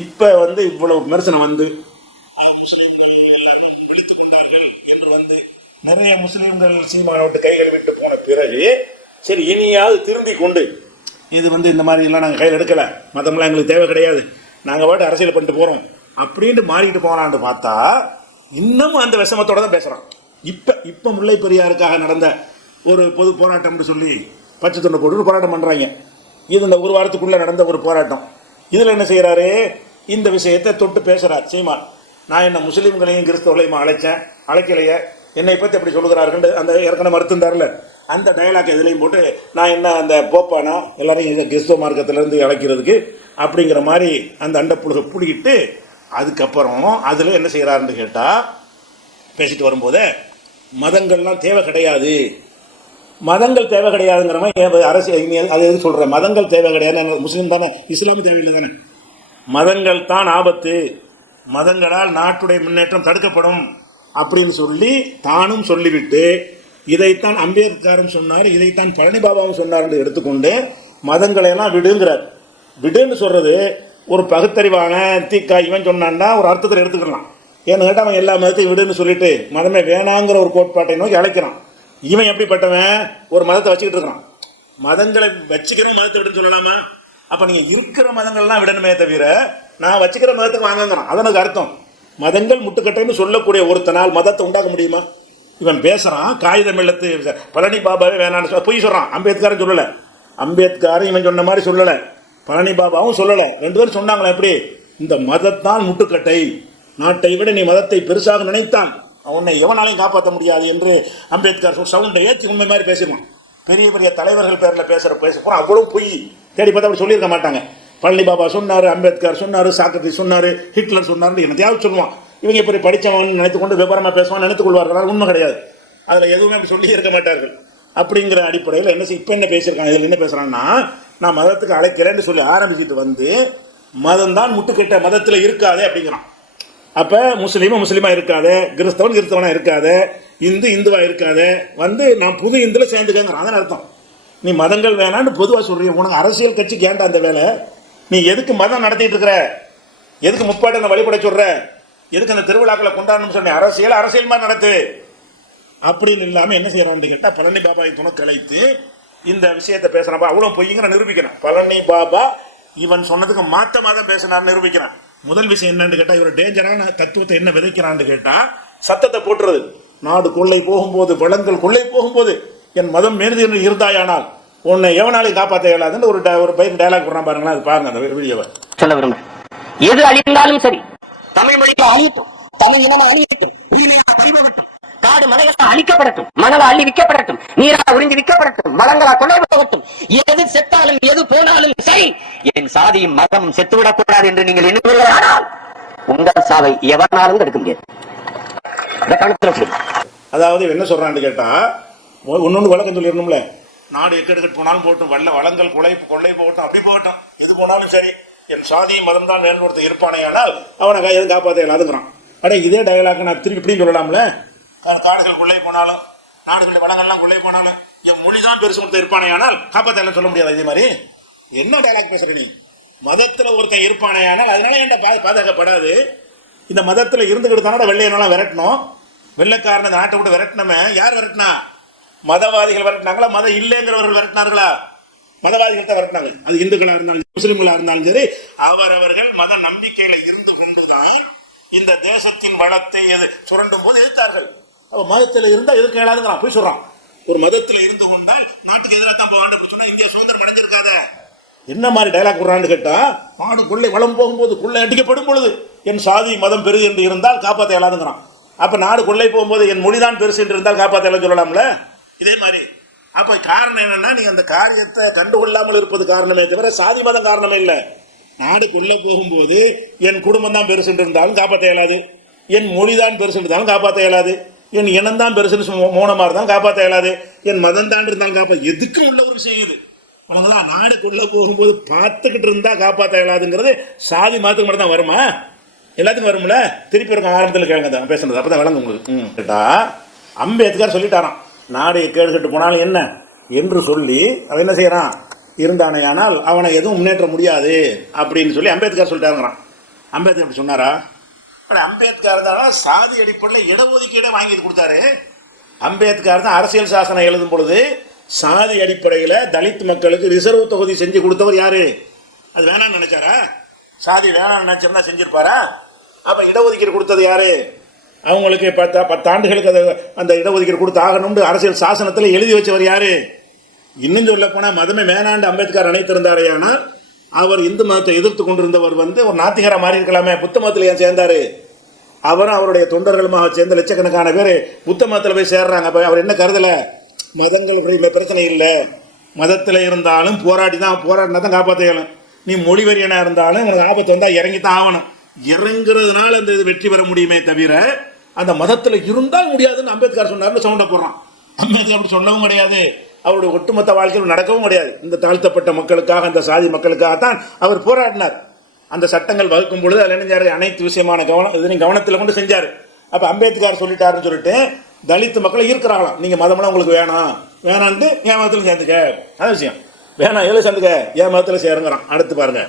இப்போ வந்து இவ்வளவு விமர்சனம் வந்து நிறைய முஸ்லீம்கள் சீமானை விட்டு கைகள் விட்டு போன பிறகு சரி இனியாவது திரும்பி கொண்டு இது வந்து இந்த மாதிரி எல்லாம் நாங்கள் கையில் எடுக்கலை, மதம்லாம் எங்களுக்கு தேவை கிடையாது, நாங்கள் பாட்டு அரசியல் பண்ணிட்டு போகிறோம் அப்படின்ட்டு மாறிட்டு போனான்னு பார்த்தா இன்னமும் அந்த விஷமத்தோட தான் பேசுகிறான். இப்போ முல்லை பெரியாருக்காக நடந்த ஒரு பொது போராட்டம்னு சொல்லி பச்சை துண்டை போட்டு போராட்டம் பண்ணுறாங்க. இது இந்த ஒரு வாரத்துக்குள்ளே நடந்த ஒரு போராட்டம். இதில் என்ன செய்கிறாரு, இந்த விஷயத்தை தொட்டு பேசுகிறார் சீமான். நான் என்ன முஸ்லீம்களையும் கிறிஸ்தவர்களையும் அழைக்கலையே, என்னை பற்றி அப்படி சொல்லுகிறார்கள் அந்த ஏற்கனவே மறுத்திருந்தார்ல, அந்த டயலாக் எதுலையும் போட்டு நான் என்ன அந்த போப்பானா எல்லாரையும் இதை கிறிஸ்தவ மார்க்கத்திலேருந்து அழைக்கிறதுக்கு அப்படிங்கிற மாதிரி அந்த அண்டப்புழுகை பிடிக்கிட்டு அதுக்கப்புறம் அதில் என்ன செய்கிறாருன்னு கேட்டால் பேசிட்டு வரும்போதே மதங்கள்லாம் தேவை கிடையாது, மதங்கள் தேவை கிடையாதுங்கிற மாதிரி அரசியல் அது எது சொல்கிறேன், மதங்கள் தேவை கிடையாது, முஸ்லீம் தானே இஸ்லாமும் தேவையில்லை தானே, மதங்கள் தான் ஆபத்து, மதங்களால் நாட்டுடைய முன்னேற்றம் தடுக்கப்படும் அப்படின்னு சொல்லி தானும் சொல்லிவிட்டு இதைத்தான் அம்பேத்கரும் சொன்னார், இதைத்தான் பழனி பாபாவும் சொன்னார் என்று எடுத்துக்கொண்டு மதங்களை எல்லாம் விடுங்கிறார். விடுன்னு சொல்றது ஒரு பகுத்தறிவான தீக்கா இவன் சொன்னான்னா ஒரு அர்த்தத்தில் எடுத்துக்கலாம். ஏன்னு கேட்டால் அவன் எல்லா மதத்தையும் விடுன்னு சொல்லிட்டு மதமே வேணாங்கிற ஒரு கோட்பாட்டை நோக்கி அழைக்கிறான். இவன் எப்படிப்பட்டவன், ஒரு மதத்தை வச்சுக்கிட்டு இருக்கிறான், மதங்களை வச்சுக்கிற மதத்தை விடுன்னு சொல்லலாமா? அப்போ நீங்கள் இருக்கிற மதங்கள்லாம் விடணுமே தவிர நான் வச்சுக்கிற மதத்துக்கு வாங்கங்கிறான். அதனுக்கு அர்த்தம் மதங்கள் முட்டுக்கட்டைன்னு சொல்லக்கூடிய ஒருத்தனால் மதத்தை உண்டாக்க முடியுமா? இவன் பேசுகிறான் காகிதம் இல்லத்து பழனி பாபாவே வேணான்னு பொய் சொல்கிறான். அம்பேத்கரும் சொல்லலை, அம்பேத்கரும் இவன் சொன்ன மாதிரி சொல்லலை, பழனி பாபாவும் சொல்லலை, ரெண்டு பேரும் சொன்னாங்களே எப்படி, இந்த மதத்தான் முட்டுக்கட்டை, நாட்டை விட நீ மதத்தை பெருசாக நினைத்தான் அவனை எவனாலையும் காப்பாற்ற முடியாது என்று அம்பேத்கர் சவுண்டை ஏற்றி உண்மை மாதிரி பேசிடுவான். பெரிய பெரிய தலைவர்கள் பேரில் பேச போகிறோம், அவ்வளோ பொய் தேடி பார்த்து அப்படி சொல்லியிருக்க மாட்டாங்க. பழனி பாபா சொன்னார், அம்பேத்கர் சொன்னார், சாக்ரட்டிஸ் சொன்னார், ஹிட்லர் சொன்னார், என்னத்தையாவது சொல்லுவான். இவங்க இப்படி படித்தவன் நினைத்துக்கொண்டு விவரமாக பேசுவான் நினைத்துக் கொள்வார்கள், உண்மை கிடையாது, அதில் எதுவுமே அப்படி சொல்லி இருக்க மாட்டார்கள். அப்படிங்கிற அடிப்படையில் என்ன இப்போ என்ன பேசியிருக்காங்க, இதில் என்ன பேசுகிறான்னா நான் மதத்துக்கு அழைக்கிறேன்னு சொல்லி ஆரம்பிச்சுட்டு வந்து மதம் தான் முட்டுக்கிட்ட, மதத்தில் இருக்காதே அப்படிங்கிறான். அப்போ முஸ்லீமாக இருக்காத, கிறிஸ்தவனாக இருக்காத, இந்துவாக இருக்காத, வந்து நான் புது இந்துல சேர்ந்துக்கங்கிறான். அதான் அர்த்தம். நீ மதங்கள் வேணான்னு பொதுவாக சொல்கிறீங்க, உனக்கு அரசியல் கட்சிக்கு ஏன்டா அந்த வேலை, நீ எதுக்கு மதம் நடத்திட்டு இருக்கிற, எதுக்கு முப்பாட்டை வழிபட சொல்ற, எதுக்கு அந்த திருவிழாக்களை கொண்டாடணும்னு சொன்ன, அரசியல் மாதிரி நடத்து அப்படின்னு இல்லாமல் என்ன செய்யறான்னு கேட்டால் பழனி பாபாவை துணக்கு அழைத்து இந்த விஷயத்தை பேசுறப்ப அவ்வளோ பொய்ங்கிற நிரூபிக்கிறான். பழனி பாபா இவன் சொன்னதுக்கு மாற்றமாக தான் பேசினார் நிரூபிக்கிறான். முதல் விஷயம் என்னன்னு கேட்டால் இவர் டேஞ்சரான தத்துவத்தை என்ன விதைக்கிறான்னு கேட்டால் சத்தத்தை போட்டுறது. நாடு கொள்ளை போகும்போது, வளங்கள் கொள்ளை போகும்போது என் மதம் மேற்தி என்று இருந்தாயானால் உன்னை எவனாலையும் காப்பாற்ற இயலாதுன்னு ஒரு பயிர் டயலாக் போடுறான் பாருங்களா. அது பாருங்க அந்த வீடியோவை. சொல்ல விரும்ப எது அழிந்தாலும் சரி, தமிழ் மொழிக்கு அழியட்டும், தமிழ் இனம் அழியட்டும், காடு மலைகளால் அழிக்கப்படட்டும், மணலா அள்ளி விற்கப்படட்டும், நீரா உறிஞ்சி விற்கப்படட்டும், மலங்களா கொலை போகட்டும், எது செத்தாலும் எது போனாலும் சரி, என் சாதியும் மதமும் செத்துவிடக் கூடாது என்று நீங்கள் எண்ணுவீர்களானால் உங்கள் சாவை எவனாலும் தடுக்க முடியாது. அதாவது என்ன சொல்றான்னு கேட்டா ஒன்னொன்னு வழக்கம் சொல்லிடணும்ல, நாடு எக்கெடுக்கட்டு போனாலும் போட்டும், வளங்கள் கொள்ளை போகட்டும், அப்படி போகட்டும், இது போனாலும் சரி, என் சாதியும் மதம் தான் வேணும் ஒருத்தர் இருப்பானையானால் அவனை எதுவும் காப்பாற்ற இல்லாதுங்கிறான். அடே இதே டயலாக் நான் திருப்பி இப்படின்னு சொல்லலாம்ல, காடுகள் கொள்ளை போனாலும், நாடுகளுடைய வளங்கள்லாம் கொள்ளை போனாலும் என் மொழி தான் பெருசு ஒருத்தர் இருப்பானையானால் காப்பாற்ற எல்லாம் சொல்ல முடியாது. இதே மாதிரி என்ன டயலாக் பேசுற நீ, மதத்துல ஒருத்தன் இருப்பானையானால் அதனால என்கிட்ட பாதுகாக்கப்படாது, இந்த மதத்துல இருந்துகிட்டு தானே வெள்ளையனெல்லாம் விரட்டணும், வெள்ளைக்காரன் இந்த நாட்டை விட்டு விரட்டினமே யார் விரட்டினா, மதவாதிகள் விரட்டினாங்களா, மதம் இல்லைங்கிறவர்கள் விரட்டினார்களா? மதவாதிகள் தான் விரட்டினாங்க. அது இந்துக்களா இருந்தாலும் முஸ்லிம்களா இருந்தாலும் சரி, அவரவர்கள் மத நம்பிக்கையில இருந்து கொண்டுதான் இந்த தேசத்தின் வளத்தை சுரண்டும் போது எதிர்த்தார்கள். மதத்தில் இருந்தா எதுக்கு இயலாதுங்கிறான், போய் சொல்றான். ஒரு மதத்தில் இருந்து கொண்டால் நாட்டுக்கு எதிராக தான் போக சொன்னா இந்தியா சுதந்திரம் அடைஞ்சிருக்காத. என்ன மாதிரி டயலாக் விடுறான்னு கேட்டா, நாடு கொள்ளை வளம் போகும்போது, கொள்ளை அடிக்கப்படும் பொழுது என் சாதி மதம் பெருது என்று இருந்தால் காப்பாற்ற இயலாதுங்கிறான். அப்ப நாடு கொள்ளை போகும்போது என் மொழிதான் பெருசு என்று இருந்தால் காப்பாற்ற இயலாது சொல்லலாம்ல. இதே மாதிரி அப்ப காரணம் என்னன்னா, நீங்க அந்த காரியத்தை கண்டுகொள்ளாமல் இருப்பது காரணமே தவிர சாதி மதம் காரணமே இல்லை. நாடு கொள்ள போகும்போது என் குடும்பம் தான் பெருசு இருந்தாலும் காப்பாற்ற இயலாது, என் மொழிதான் பெருசு இருந்தாலும் காப்பாற்ற இயலாது, என் இனம் தான் பெருசுன்னு மௌனமா இருந்தாலும் காப்பாற்ற இயலாது, என் மதம் தான் இருந்தாலும் காப்பாற்ற எதுக்கு உள்ள ஒரு விஷயம் இது. அவங்கதான் நாடு கொள்ள போகும்போது பார்த்துக்கிட்டு இருந்தா காப்பாற்ற இயலாதுங்கிறது சாதி மதத்துக்கு மட்டும் தான் வருமா? எல்லாத்துக்கும் வரும்ல. திருப்பி இருக்க ஆரம்பத்தில் கேளுங்க தான் பேசுறது, அப்பதான் விளங்க உங்களுக்கு. கேட்டா அம்பேத்கர் சொல்லிட்டாராம், நாடு கேடுகட்டு போனாலும் என்ன என்று சொல்லி அவன் என்ன செய்யறான், இருந்தானே ஆனால் அவனை எதுவும் முன்னேற்ற முடியாது அப்படின்னு சொல்லி அம்பேத்கர் சொல்லிட்டாருங்கிறான். அம்பேத்கர் அப்படி சொன்னாரா? அம்பேத்கர் தான் சாதி அடிப்படையில் இடஒதுக்கீடை வாங்கி கொடுத்தாரு. அம்பேத்கர் தான் அரசியல் சாசனம் எழுதும் பொழுது சாதி அடிப்படையில் தலித் மக்களுக்கு ரிசர்வ் தொகுதி செஞ்சு கொடுத்தவர் யாரு? அது வேணாம்னு நினைச்சாரா? சாதி வேணாம்னு நினைச்சிருந்தா செஞ்சிருப்பாரா? அப்ப இடஒதுக்கீடு கொடுத்தது யாரு? அவங்களுக்கு 10 ஆண்டுகளுக்கு அந்த இடஒதுக்கீடு கொடுத்து ஆகணும்னு அரசியல் சாசனத்தில் எழுதி வச்சவர் யாரு? இன்னும் சொல்ல போனா மதமே வேணாண்டு அம்பேத்கர் நினைத்திருந்தாரையானா அவர் இந்து மதத்தை எதிர்த்து கொண்டிருந்தவர் ஒரு நாத்திகரா மாறி இருக்கலாமே. புத்த மதத்தில் ஏன் சேர்ந்தாரு? அவரும் அவருடைய தொண்டர்களுமாக சேர்ந்த லட்சக்கணக்கான பேர் புத்த மதத்தில் போய் சேர்றாங்க. அப்ப அவர் என்ன கருதல? மதங்கள் பிரச்சனை இல்லை, மதத்தில் இருந்தாலும் போராடினா தான் காப்பாற்றணும். நீ மொழிவெறியனா இருந்தாலும் உனக்கு ஆபத்து வந்தால் இறங்கித்தான் ஆகணும். இறங்குறதுனால அந்த இது வெற்றி பெற முடியுமே தவிர அந்த மதத்தில் இருந்தால் முடியாதுன்னு அம்பேத்கர் சொன்னார்னு சவுண்டை போடுறான். அம்பேத்கர் அப்படி சொல்லவும் கிடையாது, அவருடைய ஒட்டுமொத்த வாழ்க்கையில் நடக்கவும் கிடையாது. இந்த தாழ்த்தப்பட்ட மக்களுக்காக, அந்த சாதி மக்களுக்காகத்தான் அவர் போராடினார். அந்த சட்டங்கள் வகுக்கும் பொழுது அதில் என்ன அனைத்து விஷயமான இதனையும் கவனத்தில் கொண்டு செஞ்சார். அப்போ அம்பேத்கர் சொல்லிட்டாருன்னு சொல்லிட்டு தலித்து மக்களை ஈர்க்கிறாங்களாம். நீங்கள் மதம்லாம் உங்களுக்கு வேணான்ட்டு என் மதத்தில் சேர்ந்துக்க. அதான் விஷயம். வேணாம், எதில் சேர்ந்துக்க? என் மதத்தில் சேருங்கிறான். அடுத்து பாருங்க.